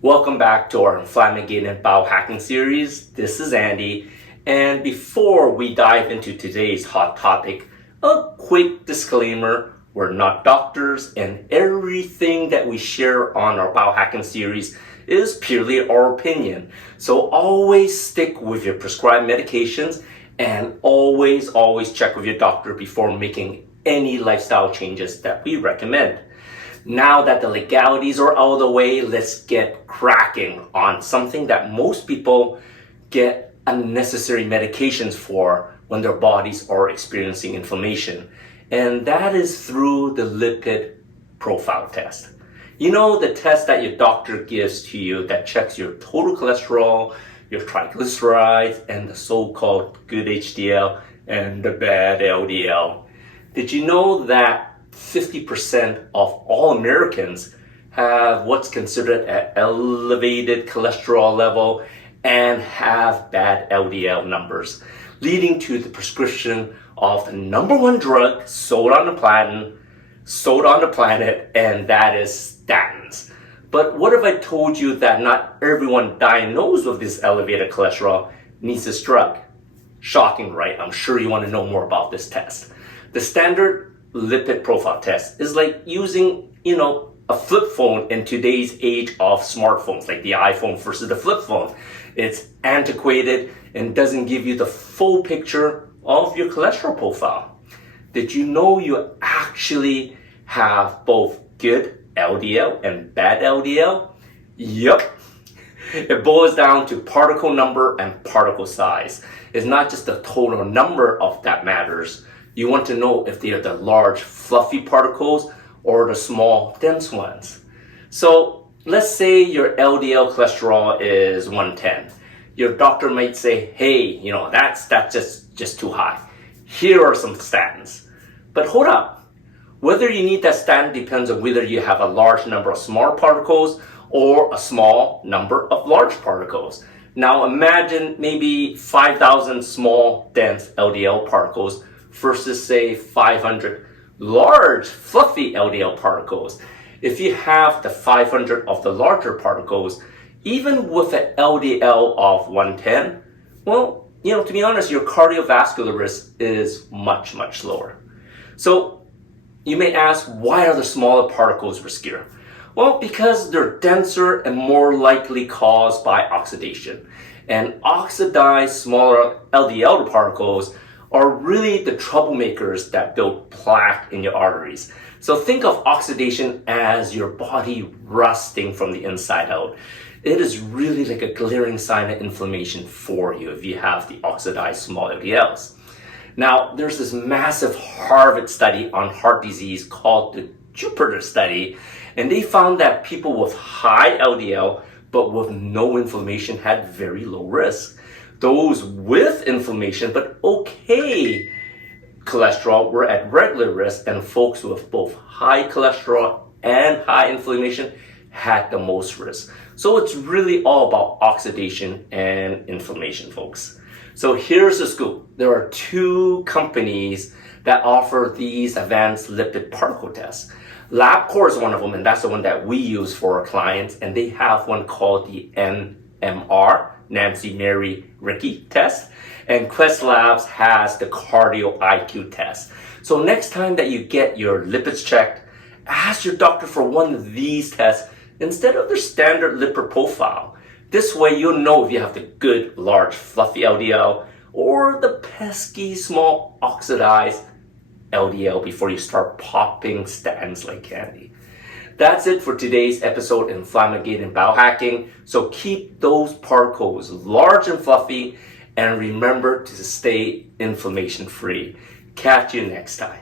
Welcome back to our Inflammagate Biohacking series. This is Andy, and before we dive into today's hot topic, a quick disclaimer: we're not doctors, and everything that we share on our biohacking series is purely our opinion. So always stick with your prescribed medications, and always check with your doctor before making any lifestyle changes that we recommend. Now that the legalities are out of the way, let's get cracking on something that most people get unnecessary medications for when their bodies are experiencing inflammation. And that is through the lipid profile test. You know, the test that your doctor gives to you that checks your total cholesterol, your triglycerides, and the so-called good HDL and the bad LDL. Did you know that 50% of all Americans have what's considered an elevated cholesterol level and have bad LDL numbers, leading to the prescription of the number one drug sold on the planet, and that is statins. But what if I told you that not everyone diagnosed with this elevated cholesterol needs this drug? Shocking, right? I'm sure you want to know more about this test. The standard lipid profile test is like using, a flip phone in today's age of smartphones, like the iPhone versus the flip phone. It's antiquated and doesn't give you the full picture of your cholesterol profile. Did you know you actually have both good LDL and bad LDL? Yep. It boils down to particle number and particle size. It's not just the total number of that matters. You want to know if they are the large, fluffy particles or the small, dense ones. So let's say your LDL cholesterol is 110. Your doctor might say, hey, that's just too high. Here are some statins. But hold up. Whether you need that statin depends on whether you have a large number of small particles or a small number of large particles. Now imagine maybe 5,000 small, dense LDL particles versus say 500 large fluffy LDL particles. If you have the 500 of the larger particles, even with an LDL of 110, well, to be honest, your cardiovascular risk is much lower. So you may ask, why are the smaller particles riskier? Well, because they're denser and more likely caused by oxidation. And oxidized smaller LDL particles are really the troublemakers that build plaque in your arteries. So think of oxidation as your body rusting from the inside out. It is really like a glaring sign of inflammation for you if you have the oxidized small LDLs. Now, there's this massive Harvard study on heart disease called the Jupiter study, and they found that people with high LDL but with no inflammation had very low risk. Those with inflammation but okay cholesterol were at regular risk, and folks with both high cholesterol and high inflammation had the most risk. So it's really all about oxidation and inflammation, folks. So here's the scoop. There are two companies that offer these advanced lipid particle tests. LabCorp is one of them, and that's the one that we use for our clients, and they have one called the NMR, Nancy Mary Ricky test, and Quest Labs has the Cardio IQ test. So next time that you get your lipids checked, ask your doctor for one of these tests instead of their standard lipid profile. This way you'll know if you have the good, large, fluffy LDL or the pesky, small, oxidized LDL before you start popping statins like candy. That's it for today's episode in Inflammagate and Biohacking. So keep those particles large and fluffy, and remember to stay inflammation free. Catch you next time.